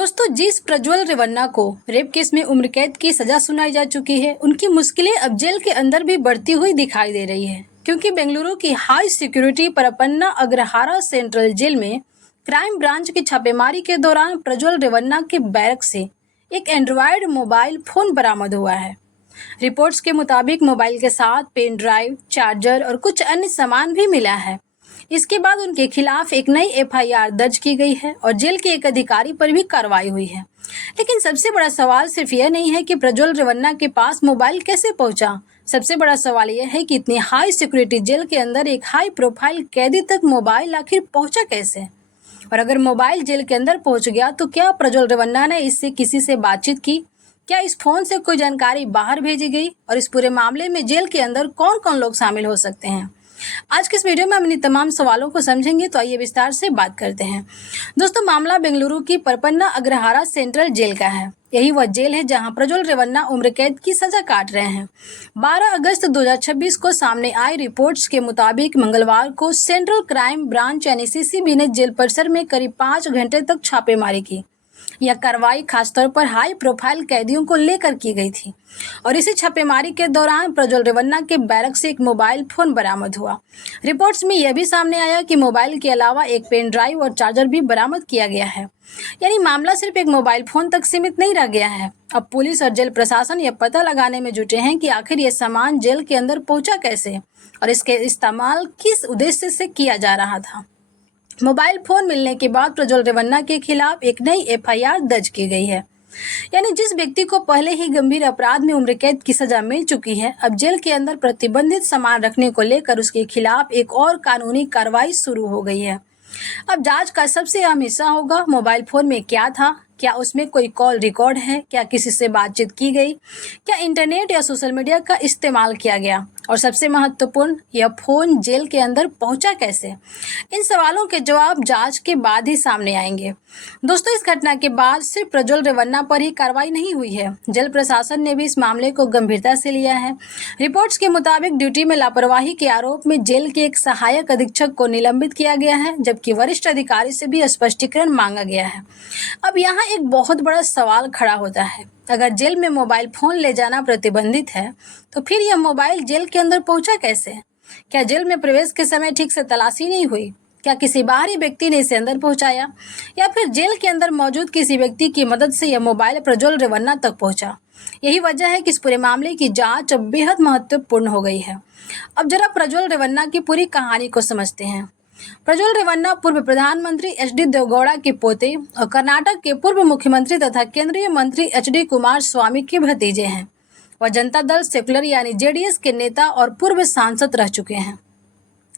दोस्तों, जिस प्रज्वल रेवन्ना को रेप केस में उम्र कैद की सजा सुनाई जा चुकी है, उनकी मुश्किलें अब जेल के अंदर भी बढ़ती हुई दिखाई दे रही है। क्योंकि बेंगलुरु की high security Parappana Agrahara central jail में क्राइम ब्रांच की छापेमारी के दौरान प्रज्वल रेवन्ना के बैरक से एक एंड्रॉयड मोबाइल फोन बरामद हुआ है। रिपोर्ट्स के मुताबिक मोबाइल के साथ पेन ड्राइव, चार्जर और कुछ अन्य सामान भी मिला है। इसके बाद उनके खिलाफ एक नई एफआईआर दर्ज की गई है और जेल के एक अधिकारी पर भी कार्रवाई हुई है। लेकिन सबसे बड़ा सवाल सिर्फ यह नहीं है कि प्रज्वल रेवन्ना के पास मोबाइल कैसे पहुंचा। सबसे बड़ा सवाल यह है कि इतनी हाई सिक्योरिटी जेल के अंदर एक हाई प्रोफाइल कैदी तक मोबाइल आखिर पहुंचा कैसे। और अगर मोबाइल जेल के अंदर पहुंच गया तो क्या प्रज्वल रेवन्ना ने इससे किसी से बातचीत की? क्या इस फोन से कोई जानकारी बाहर भेजी गई? और इस पूरे मामले में जेल के अंदर कौन कौन लोग शामिल हो सकते हैं? आज के इस वीडियो में हम इन तमाम सवालों को समझेंगे, तो आइए विस्तार से बात करते हैं। दोस्तों, मामला बेंगलुरु की परपन्ना अग्रहारा सेंट्रल जेल का है। यही वह जेल है जहां प्रज्वल रेवन्ना उम्र कैद की सजा काट रहे हैं। 12 अगस्त 2026 को सामने आई रिपोर्ट्स के मुताबिक मंगलवार को सेंट्रल क्राइम ब्रांच यानी सीसीबी ने जेल परिसर में करीब 5 घंटे तक छापेमारी की। यह कार्रवाई खासतौर पर हाई प्रोफाइल कैदियों को लेकर की गई थी और इसी छापेमारी के दौरान प्रज्वल रेवन्ना के बैरक से एक मोबाइल फोन बरामद हुआ। रिपोर्ट्स में यह भी सामने आया कि मोबाइल के अलावा एक पेन ड्राइव और चार्जर भी बरामद किया गया है। यानी मामला सिर्फ एक मोबाइल फोन तक सीमित नहीं रह गया है। अब पुलिस और जेल प्रशासन यह पता लगाने में जुटे हैं कि आखिर यह सामान जेल के अंदर पहुंचा कैसे और इसके इस्तेमाल किस उद्देश्य से किया जा रहा था। मोबाइल फोन मिलने के बाद प्रज्वल रेवन्ना के खिलाफ एक नई एफआईआर दर्ज की गई है। यानी जिस व्यक्ति को पहले ही गंभीर अपराध में उम्र कैद की सजा मिल चुकी है, अब जेल के अंदर प्रतिबंधित सामान रखने को लेकर उसके खिलाफ एक और कानूनी कार्रवाई शुरू हो गई है। अब जांच का सबसे अहम हिस्सा होगा मोबाइल फोन में क्या था, क्या उसमें कोई कॉल रिकॉर्ड है, क्या किसी से बातचीत की गई, क्या इंटरनेट या सोशल मीडिया का इस्तेमाल किया गया और सबसे महत्वपूर्ण, यह फोन जेल के अंदर पहुंचा कैसे। इन सवालों के जवाब जांच के बाद ही सामने आएंगे। दोस्तों, इस घटना के बाद सिर्फ प्रज्वल रेवन्ना पर ही कार्रवाई नहीं हुई है, जेल प्रशासन ने भी इस मामले को गंभीरता से लिया है। रिपोर्ट्स के मुताबिक ड्यूटी में लापरवाही के आरोप में जेल के एक सहायक अधीक्षक को निलंबित किया गया है, जबकि वरिष्ठ अधिकारी से भी स्पष्टीकरण मांगा गया है। अब यहाँ एक बहुत बड़ा सवाल खड़ा होता है, अगर जेल में मोबाइल फोन ले जाना प्रतिबंधित है तो फिर यह मोबाइल जेल के अंदर पहुंचा कैसे? क्या जेल में प्रवेश के समय ठीक से तलाशी नहीं हुई? क्या किसी बाहरी व्यक्ति ने इसे अंदर पहुंचाया या फिर जेल के अंदर मौजूद किसी व्यक्ति की मदद से यह मोबाइल प्रज्वल रेवन्ना तक पहुंचा? यही वजह है कि इस पूरे मामले की जांच अब बेहद महत्वपूर्ण हो गई है। अब जरा प्रज्वल रेवन्ना की पूरी कहानी को समझते हैं। प्रज्वल रेवन्ना पूर्व प्रधानमंत्री एच.डी. देवेगौड़ा के पोते और कर्नाटक के पूर्व मुख्यमंत्री तथा केंद्रीय मंत्री एच.डी. कुमार स्वामी के भतीजे हैं। वह जनता दल सेकुलर यानी जेडीएस के नेता और पूर्व सांसद रह चुके हैं।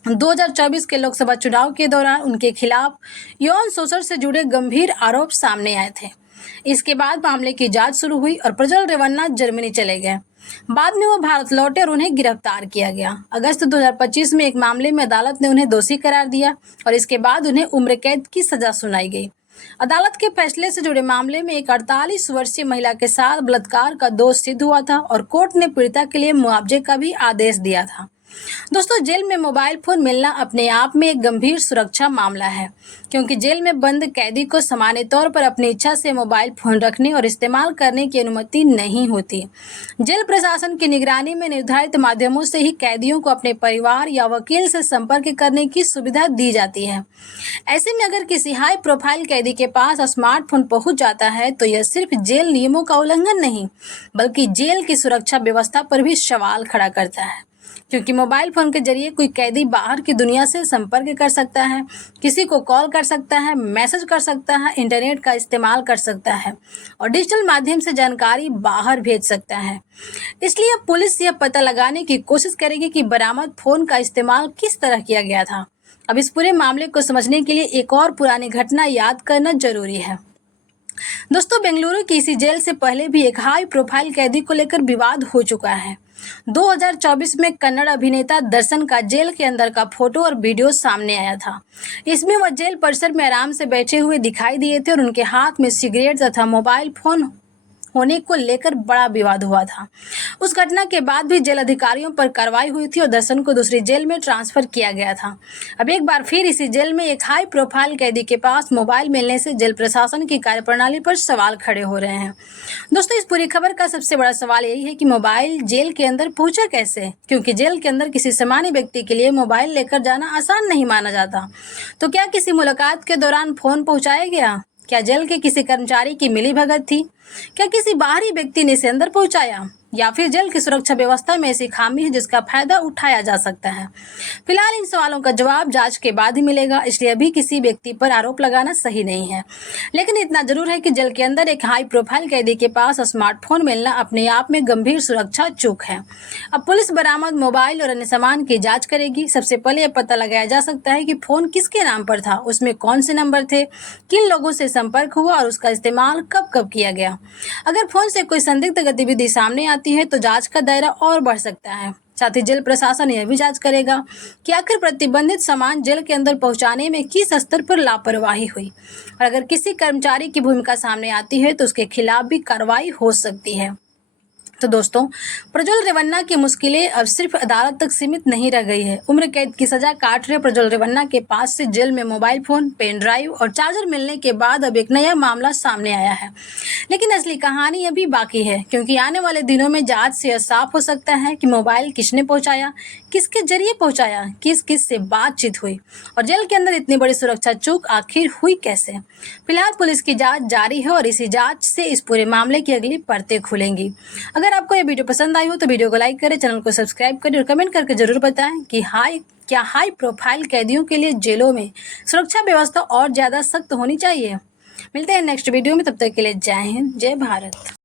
2024 के लोकसभा चुनाव के दौरान उनके खिलाफ यौन शोषण से जुड़े गंभीर आरोप सामने आए थे। इसके बाद मामले की जांच शुरू हुई और प्रज्वल रेवन्ना जर्मनी चले गए। बाद में वो भारत लौटे और उन्हें गिरफ्तार किया गया। अगस्त 2025 में एक मामले में अदालत ने उन्हें दोषी करार दिया और इसके बाद उन्हें उम्र कैद की सजा सुनाई गई। अदालत के फैसले से जुड़े मामले में एक 48 वर्षीय महिला के साथ बलात्कार का दोष सिद्ध हुआ था और कोर्ट ने पीड़िता के लिए मुआवजे का भी आदेश दिया था। दोस्तों, जेल में मोबाइल फोन मिलना अपने आप में एक गंभीर सुरक्षा मामला है, क्योंकि जेल में बंद कैदी को सामान्य तौर पर अपनी इच्छा से मोबाइल फोन रखने और इस्तेमाल करने की अनुमति नहीं होती। जेल प्रशासन की निगरानी में निर्धारित माध्यमों से ही कैदियों को अपने परिवार या वकील से संपर्क करने की सुविधा दी जाती है। ऐसे में अगर किसी हाई प्रोफाइल कैदी के पास स्मार्टफोन पहुंच जाता है तो यह सिर्फ जेल नियमों का उल्लंघन नहीं, बल्कि जेल की सुरक्षा व्यवस्था पर भी सवाल खड़ा करता है। क्योंकि मोबाइल फोन के जरिए कोई कैदी बाहर की दुनिया से संपर्क कर सकता है, किसी को कॉल कर सकता है, मैसेज कर सकता है, इंटरनेट का इस्तेमाल कर सकता है और डिजिटल माध्यम से जानकारी बाहर भेज सकता है। इसलिए पुलिस यह पता लगाने की कोशिश करेगी कि बरामद फोन का इस्तेमाल किस तरह किया गया था। अब इस पूरे मामले को समझने के लिए एक और पुरानी घटना याद करना जरूरी है। दोस्तों, बेंगलुरु की इसी जेल से पहले भी एक हाई प्रोफाइल कैदी को लेकर विवाद हो चुका है। 2024 में कन्नड़ अभिनेता दर्शन का जेल के अंदर का फोटो और वीडियो सामने आया था। इसमें वह जेल परिसर में आराम से बैठे हुए दिखाई दिए थे और उनके हाथ में सिगरेट तथा मोबाइल फोन होने को लेकर बड़ा विवाद हुआ था। उस घटना के बाद भी जेल अधिकारियों पर कार्रवाई हुई थी और दर्शन को दूसरी जेल में ट्रांसफर किया गया था। अब एक बार फिर इसी जेल में एक हाई प्रोफाइल कैदी के पास मोबाइल मिलने से जेल प्रशासन की कार्यप्रणाली पर सवाल खड़े हो रहे हैं। दोस्तों, इस पूरी खबर का सबसे बड़ा सवाल यही है कि मोबाइल जेल के अंदर पहुंचा कैसे, क्योंकि जेल के अंदर किसी सामान्य व्यक्ति के लिए मोबाइल लेकर जाना आसान नहीं माना जाता। तो क्या किसी मुलाकात के दौरान फोन पहुंचाया गया? क्या जेल के किसी कर्मचारी की मिलीभगत थी? क्या किसी बाहरी व्यक्ति ने इसे अंदर पहुंचाया, या फिर जेल की सुरक्षा व्यवस्था में ऐसी खामी है जिसका फायदा उठाया जा सकता है? फिलहाल इन सवालों का जवाब जांच के बाद ही मिलेगा, इसलिए अभी किसी व्यक्ति पर आरोप लगाना सही नहीं है। लेकिन इतना जरूर है कि जेल के अंदर एक हाई प्रोफाइल कैदी के पास स्मार्टफोन मिलना अपने आप में गंभीर सुरक्षा चूक है। अब पुलिस बरामद मोबाइल और अन्य सामान की जांच करेगी। सबसे पहले यह पता लगाया जा सकता है कि फोन किसके नाम पर था, उसमें कौन से नंबर थे, किन लोगों से संपर्क हुआ और उसका इस्तेमाल कब कब किया गया। अगर फोन से कोई संदिग्ध गतिविधि सामने आती है तो जांच का दायरा और बढ़ सकता है। साथ ही जेल प्रशासन यह भी जांच करेगा कि आखिर प्रतिबंधित सामान जेल के अंदर पहुंचाने में किस स्तर पर लापरवाही हुई, और अगर किसी कर्मचारी की भूमिका सामने आती है तो उसके खिलाफ भी कार्रवाई हो सकती है। तो दोस्तों, प्रज्वल रेवन्ना की मुश्किलें अब सिर्फ अदालत तक सीमित नहीं रह गई है। उम्र कैद की सजा काट रहे प्रज्वल रेवन्ना के पास से जेल में मोबाइल फोन, पेन ड्राइव और चार्जर मिलने के बाद अब एक नया मामला सामने आया है। लेकिन असली कहानी अभी बाकी है, क्योंकि आने वाले दिनों में जांच से यह साफ हो सकता है कि मोबाइल किसने पहुंचाया, किसके जरिए पहुंचाया, किस किस से बातचीत हुई और जेल के अंदर इतनी बड़ी सुरक्षा चूक आखिर हुई कैसे। फिलहाल पुलिस की जांच जारी है और इसी जांच से इस पूरे मामले की अगली परतें खुलेंगी। अगर आपको ये वीडियो पसंद आई हो तो वीडियो को लाइक करें, चैनल को सब्सक्राइब करें और कमेंट करके जरूर बताएं कि क्या हाई प्रोफाइल कैदियों के लिए जेलों में सुरक्षा व्यवस्था और ज़्यादा सख्त होनी चाहिए। मिलते हैं नेक्स्ट वीडियो में, तब तक के लिए जय हिंद, जय भारत।